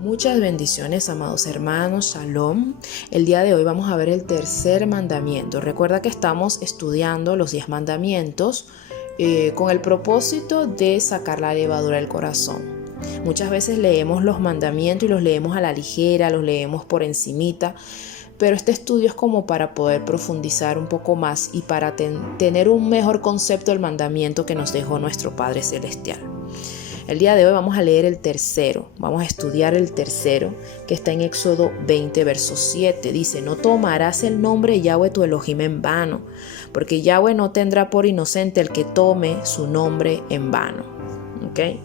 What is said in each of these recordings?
Muchas bendiciones, amados hermanos, shalom. El día de hoy vamos a ver el tercer mandamiento. Recuerda que estamos estudiando los 10 mandamientos con el propósito de sacar la levadura del corazón. Muchas veces leemos los mandamientos y los leemos a la ligera, los leemos por encimita, pero este estudio es como para poder profundizar un poco más y para tener un mejor concepto del mandamiento que nos dejó nuestro Padre Celestial. El día de hoy vamos a leer el tercero, vamos a estudiar el tercero que está en Éxodo 20, verso 7. Dice: no tomarás el nombre de Yahweh tu Elohim en vano, porque Yahweh no tendrá por inocente el que tome su nombre en vano. ¿Okay?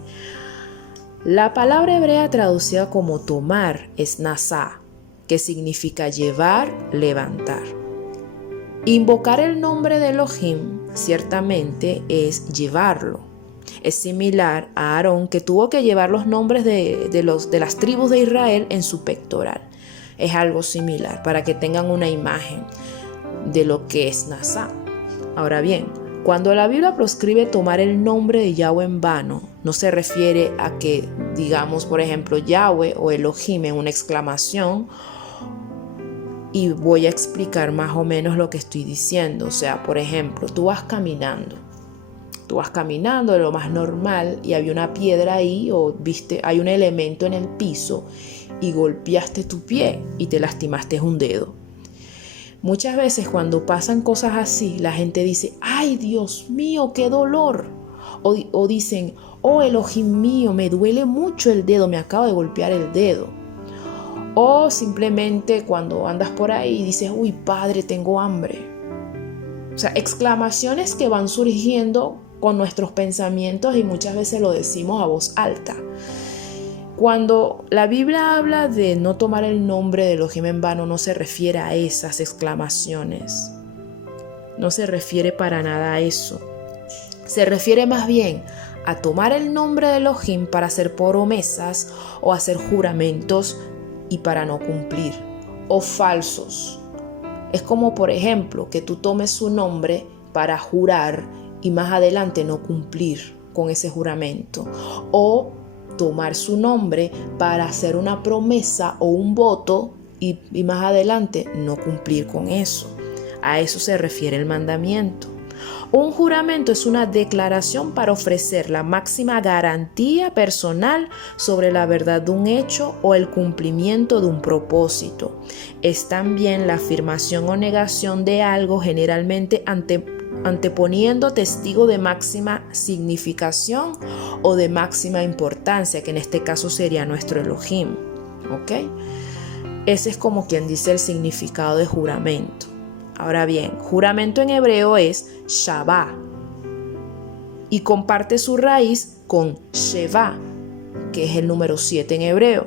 La palabra hebrea traducida como tomar es nasá, que significa llevar, levantar. Invocar el nombre de Elohim ciertamente es llevarlo. Es similar a Aarón, que tuvo que llevar los nombres de las tribus de Israel en su pectoral. Es algo similar para que tengan una imagen de lo que es nasá. Ahora bien, cuando la Biblia proscribe tomar el nombre de Yahweh en vano, no se refiere a que digamos, por ejemplo, Yahweh o Elohim en una exclamación. Y voy a explicar más o menos lo que estoy diciendo. O sea, por ejemplo, tú vas caminando de lo más normal y había una piedra ahí o viste, hay un elemento en el piso y golpeaste tu pie y te lastimaste un dedo. Muchas veces cuando pasan cosas así, la gente dice: ¡ay, Dios mío, qué dolor! O dicen: ¡oh, Elohim mío, me duele mucho el dedo, me acabo de golpear el dedo! O simplemente cuando andas por ahí y dices: uy, Padre, tengo hambre. O sea, exclamaciones que van surgiendo con nuestros pensamientos y muchas veces lo decimos a voz alta. Cuando la Biblia habla de no tomar el nombre de Elohim en vano, no se refiere a esas exclamaciones. No se refiere para nada a eso. Se refiere más bien a tomar el nombre de Elohim para hacer promesas o hacer juramentos y para no cumplir, o falsos. Es como, por ejemplo, que tú tomes su nombre para jurar y más adelante no cumplir con ese juramento, o tomar su nombre para hacer una promesa o un voto y más adelante no cumplir con eso. A eso se refiere el mandamiento. Un juramento es una declaración para ofrecer la máxima garantía personal sobre la verdad de un hecho o el cumplimiento de un propósito. Es también la afirmación o negación de algo, generalmente anteponiendo testigo de máxima significación o de máxima importancia, que en este caso sería nuestro Elohim. ¿Ok? Ese es como quien dice el significado de juramento. Ahora bien, juramento en hebreo es Shabá y comparte su raíz con Sheva, que es el número 7 en hebreo.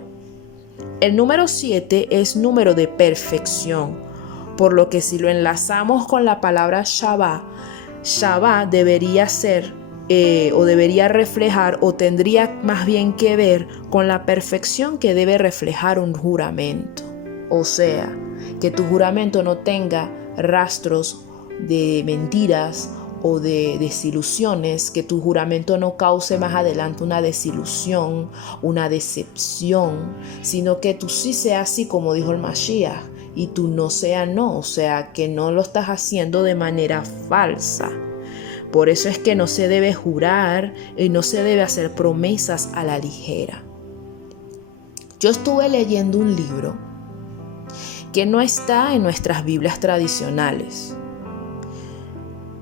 El número 7 es número de perfección, por lo que si lo enlazamos con la palabra Shabá, Shabá debería ser o debería reflejar o tendría más bien que ver con la perfección que debe reflejar un juramento. O sea, que tu juramento no tenga rastros de mentiras o de desilusiones, que tu juramento no cause más adelante una desilusión, una decepción, sino que tú sí seas así como dijo el Mashiach y tú no sea no, o sea que no lo estás haciendo de manera falsa. Por eso es que no se debe jurar y no se debe hacer promesas a la ligera. Yo estuve leyendo un libro que no está en nuestras Biblias tradicionales.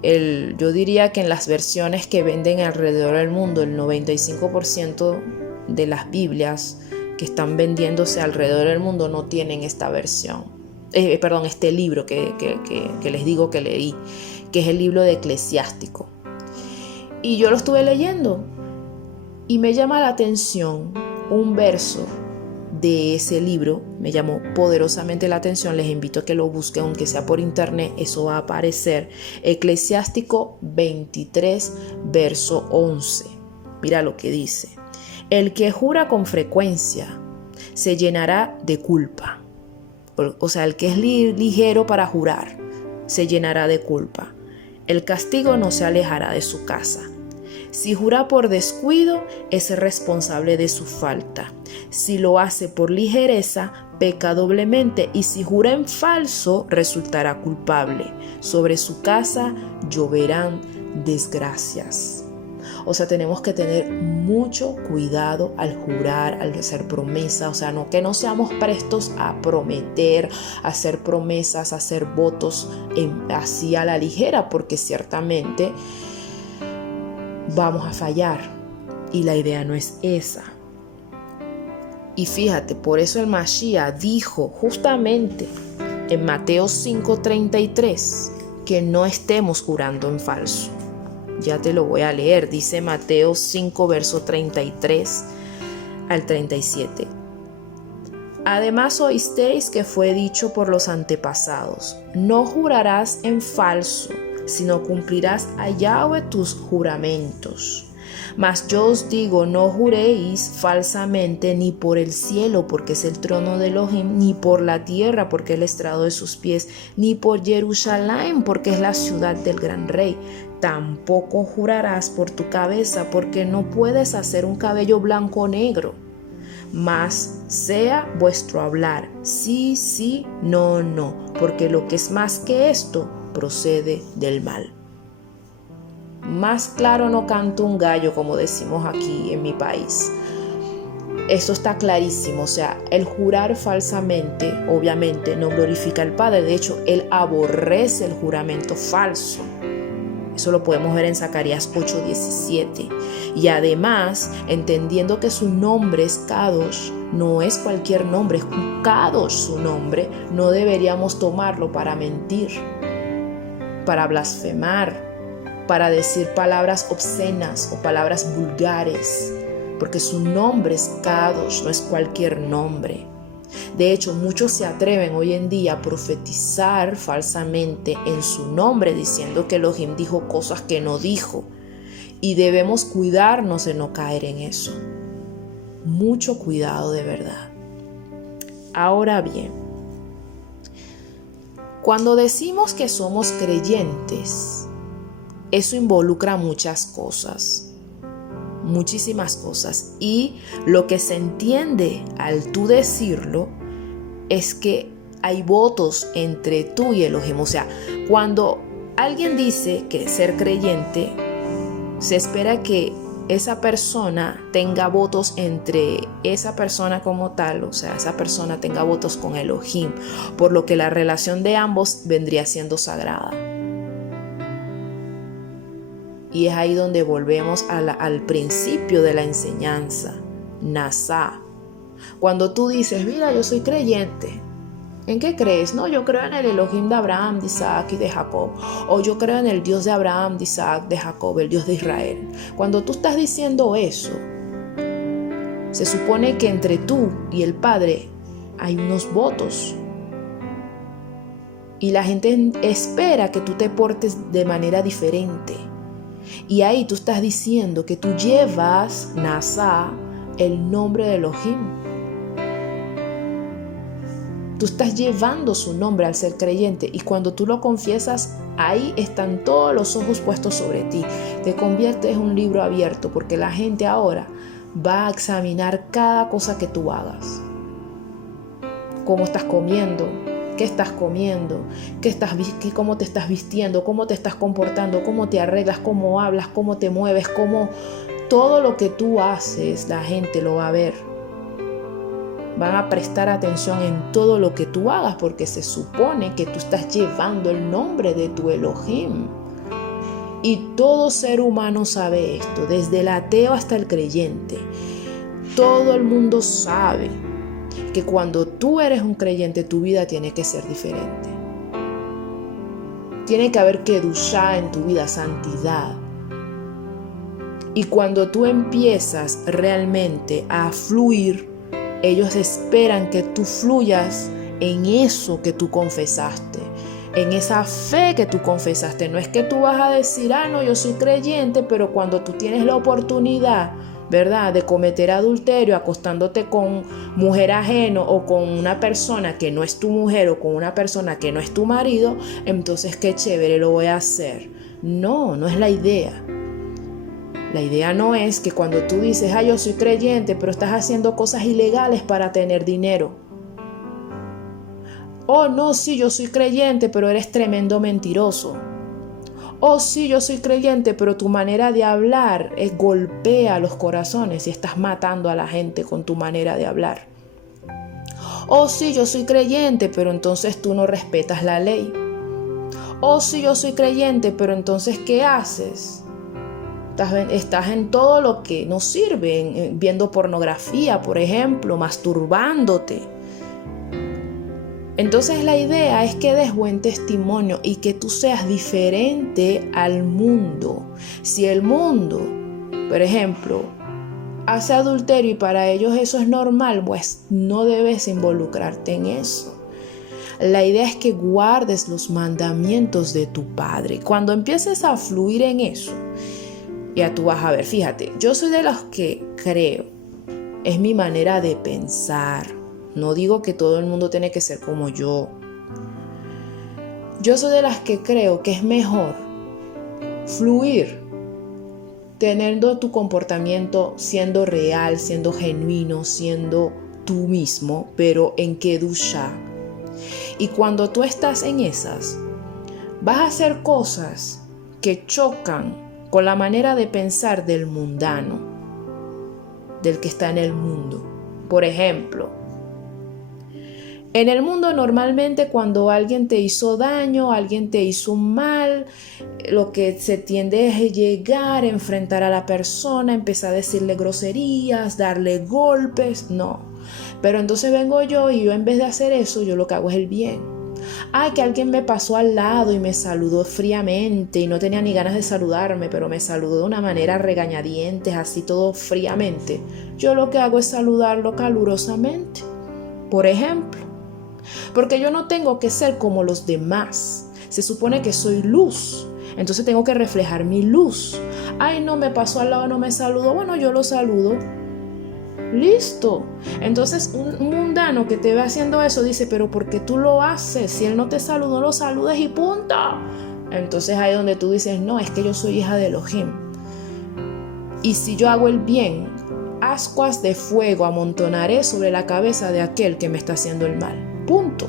Yo diría que en las versiones que venden alrededor del mundo, el 95% de las Biblias que están vendiéndose alrededor del mundo no tienen esta versión. Este libro que les digo que leí, que es el libro de Eclesiástico. Y yo lo estuve leyendo y me llama la atención un verso de ese libro, me llamó poderosamente la atención. Les invito a que lo busquen, aunque sea por internet, eso va a aparecer. Eclesiástico 23, verso 11. Mira lo que dice: el que jura con frecuencia se llenará de culpa. O sea, el que es ligero para jurar se llenará de culpa. El castigo no se alejará de su casa. Si jura por descuido, es responsable de su falta. Si lo hace por ligereza, peca doblemente, y si jura en falso, resultará culpable. Sobre su casa lloverán desgracias. O sea, tenemos que tener mucho cuidado al jurar, al hacer promesas. O sea, que no seamos prestos a prometer, a hacer promesas, a hacer votos así a la ligera, porque ciertamente vamos a fallar. Y la idea no es esa. Y fíjate, por eso el Mashiach dijo justamente en Mateo 5:33 que no estemos jurando en falso. Ya te lo voy a leer. Dice Mateo 5, verso 33 al 37. Además oísteis que fue dicho por los antepasados: no jurarás en falso, sino cumplirás a Yahweh tus juramentos. Mas yo os digo, no juréis falsamente ni por el cielo, porque es el trono de Elohim, ni por la tierra, porque es el estrado de sus pies, ni por Jerusalén, porque es la ciudad del gran rey. Tampoco jurarás por tu cabeza, porque no puedes hacer un cabello blanco o negro. Mas sea vuestro hablar, sí, sí, no, no, porque lo que es más que esto procede del mal. Más claro no canta un gallo, como decimos aquí en mi país. Esto está clarísimo. O sea, el jurar falsamente obviamente no glorifica al Padre. De hecho, Él aborrece el juramento falso. Eso lo podemos ver en Zacarías 8:17. Y además, entendiendo que su nombre es Kadosh, no es cualquier nombre, es Kadosh su nombre, no deberíamos tomarlo para mentir, para blasfemar, para decir palabras obscenas o palabras vulgares, porque su nombre es Kadosh, no es cualquier nombre. De hecho, muchos se atreven hoy en día a profetizar falsamente en su nombre, diciendo que Elohim dijo cosas que no dijo, y debemos cuidarnos de no caer en eso. Mucho cuidado, de verdad. Ahora bien, cuando decimos que somos creyentes, eso involucra muchas cosas, muchísimas cosas. Y lo que se entiende al tú decirlo es que hay votos entre tú y Elohim. O sea, cuando alguien dice que ser creyente, se espera que esa persona tenga votos entre esa persona como tal, o sea, esa persona tenga votos con Elohim, por lo que la relación de ambos vendría siendo sagrada. Y es ahí donde volvemos al principio de la enseñanza, Nasá. Cuando tú dices, mira, yo soy creyente, ¿en qué crees? No, yo creo en el Elohim de Abraham, de Isaac y de Jacob. O yo creo en el Dios de Abraham, de Isaac, de Jacob, el Dios de Israel. Cuando tú estás diciendo eso, se supone que entre tú y el Padre hay unos votos. Y la gente espera que tú te portes de manera diferente. Y ahí tú estás diciendo que tú llevas, Nasá, el nombre de Elohim. Tú estás llevando su nombre al ser creyente, y cuando tú lo confiesas, ahí están todos los ojos puestos sobre ti. Te conviertes en un libro abierto, porque la gente ahora va a examinar cada cosa que tú hagas. Cómo estás comiendo, qué estás comiendo, cómo te estás vistiendo, cómo te estás comportando, cómo te arreglas, cómo hablas, cómo te mueves, cómo todo lo que tú haces, la gente lo va a ver. Van a prestar atención en todo lo que tú hagas, porque se supone que tú estás llevando el nombre de tu Elohim. Y todo ser humano sabe esto, desde el ateo hasta el creyente. Todo el mundo sabe que cuando tú eres un creyente, tu vida tiene que ser diferente. Tiene que haber kedushá en tu vida, santidad. Y cuando tú empiezas realmente a fluir, ellos esperan que tú fluyas en eso que tú confesaste, en esa fe que tú confesaste. No es que tú vas a decir, no, yo soy creyente, pero cuando tú tienes la oportunidad, ¿verdad?, de cometer adulterio acostándote con mujer ajeno o con una persona que no es tu mujer o con una persona que no es tu marido, entonces qué chévere, lo voy a hacer. No, no es la idea. La idea no es que cuando tú dices, yo soy creyente, pero estás haciendo cosas ilegales para tener dinero. Oh, no, sí, yo soy creyente, pero eres tremendo mentiroso. Oh, sí, yo soy creyente, pero tu manera de hablar golpea los corazones y estás matando a la gente con tu manera de hablar. Oh, sí, yo soy creyente, pero entonces tú no respetas la ley. Oh, sí, yo soy creyente, pero entonces, ¿qué haces? Estás en todo lo que no sirve, viendo pornografía, por ejemplo, masturbándote. Entonces la idea es que des buen testimonio y que tú seas diferente al mundo. Si el mundo, por ejemplo, hace adulterio y para ellos eso es normal, pues no debes involucrarte en eso. La idea es que guardes los mandamientos de tu Padre. Cuando empieces a fluir en eso, ya tú vas a ver, fíjate, yo soy de los que creo, es mi manera de pensar. No digo que todo el mundo tiene que ser como yo. Yo soy de las que creo que es mejor fluir teniendo tu comportamiento siendo real, siendo genuino, siendo tú mismo, pero en Kedusha. Y cuando tú estás en esas, vas a hacer cosas que chocan con la manera de pensar del mundano, del que está en el mundo. Por ejemplo, en el mundo normalmente cuando alguien te hizo daño, alguien te hizo un mal, lo que se tiende es llegar, enfrentar a la persona, empezar a decirle groserías, darle golpes, no. Pero entonces vengo yo y yo en vez de hacer eso, yo lo que hago es el bien. Que alguien me pasó al lado y me saludó fríamente y no tenía ni ganas de saludarme, pero me saludó de una manera regañadientes, así todo fríamente. Yo lo que hago es saludarlo calurosamente, por ejemplo. Porque yo no tengo que ser como los demás. Se supone que soy luz. Entonces tengo que reflejar mi luz. No me pasó al lado, no me saludó. Bueno, yo lo saludo. Listo. Entonces un mundano que te ve haciendo eso dice, pero ¿por qué tú lo haces? Si él no te saludó, lo saludes y punto. Entonces ahí donde tú dices, no, es que yo soy hija de Elohim. Y si yo hago el bien, ascuas de fuego amontonaré sobre la cabeza de aquel que me está haciendo el mal. Punto.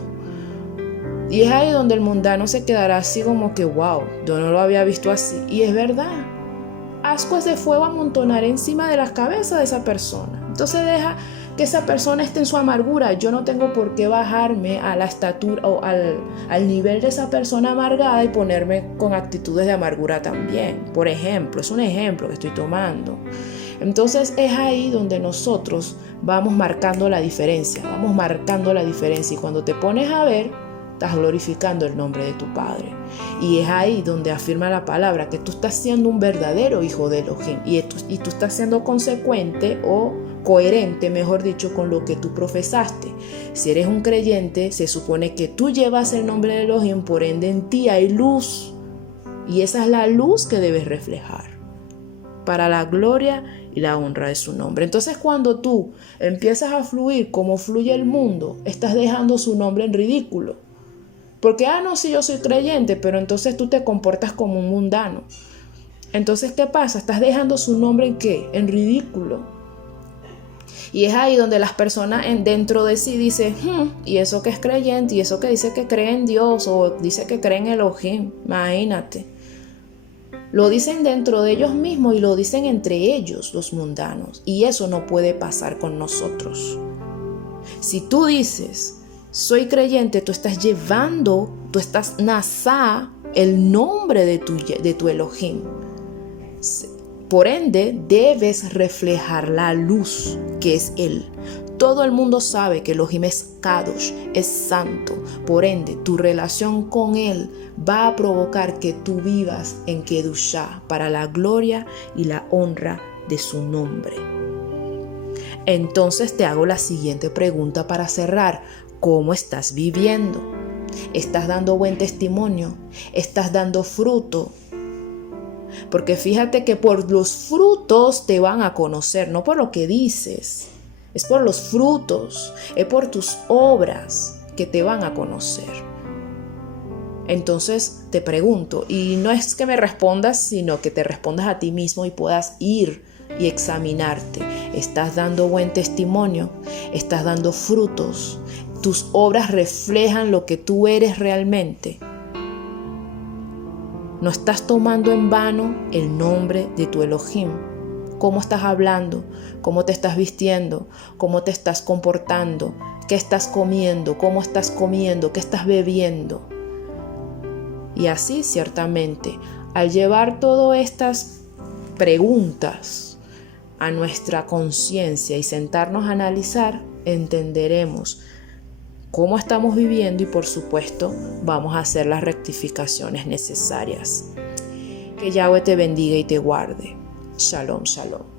Y es ahí donde el mundano se quedará así como que, wow, yo no lo había visto así. Y es verdad. Ascuas de fuego amontonaré encima de la cabeza de esa persona. Entonces deja que esa persona esté en su amargura. Yo no tengo por qué bajarme a la estatura o al nivel de esa persona amargada y ponerme con actitudes de amargura también. Por ejemplo, es un ejemplo que estoy tomando. Entonces es ahí donde nosotros vamos marcando la diferencia. Y cuando te pones a ver, estás glorificando el nombre de tu Padre. Y es ahí donde afirma la palabra que tú estás siendo un verdadero hijo de Elohim. Y tú estás siendo consecuente o coherente, mejor dicho, con lo que tú profesaste. Si eres un creyente, se supone que tú llevas el nombre de Elohim, por ende en ti hay luz. Y esa es la luz que debes reflejar para la gloria y la honra de su nombre. Entonces cuando tú empiezas a fluir como fluye el mundo, estás dejando su nombre en ridículo. Porque, no, sí, yo soy creyente, pero entonces tú te comportas como un mundano. Entonces, ¿qué pasa? Estás dejando su nombre ¿en qué? En ridículo. Y es ahí donde las personas dentro de sí dicen, y eso que es creyente, y eso que dice que cree en Dios, o dice que cree en Elohim, imagínate. Lo dicen dentro de ellos mismos y lo dicen entre ellos, los mundanos. Y eso no puede pasar con nosotros. Si tú dices, soy creyente, tú estás nasá, el nombre de tu Elohim. Por ende, debes reflejar la luz que es Él. Todo el mundo sabe que Elohim es Kadosh, es santo. Por ende, tu relación con Él va a provocar que tú vivas en Kedushá para la gloria y la honra de su nombre. Entonces te hago la siguiente pregunta para cerrar. ¿Cómo estás viviendo? ¿Estás dando buen testimonio? ¿Estás dando fruto? Porque fíjate que por los frutos te van a conocer, no por lo que dices. Es por los frutos, es por tus obras que te van a conocer. Entonces te pregunto, y no es que me respondas, sino que te respondas a ti mismo y puedas ir y examinarte. ¿Estás dando buen testimonio? ¿Estás dando frutos? ¿Tus obras reflejan lo que tú eres realmente? ¿No estás tomando en vano el nombre de tu Elohim? ¿Cómo estás hablando? ¿Cómo te estás vistiendo? ¿Cómo te estás comportando? ¿Qué estás comiendo? ¿Cómo estás comiendo? ¿Qué estás bebiendo? Y así, ciertamente, al llevar todas estas preguntas a nuestra conciencia y sentarnos a analizar, entenderemos cómo estamos viviendo y, por supuesto, vamos a hacer las rectificaciones necesarias. Que Yahweh te bendiga y te guarde. Shalom, shalom.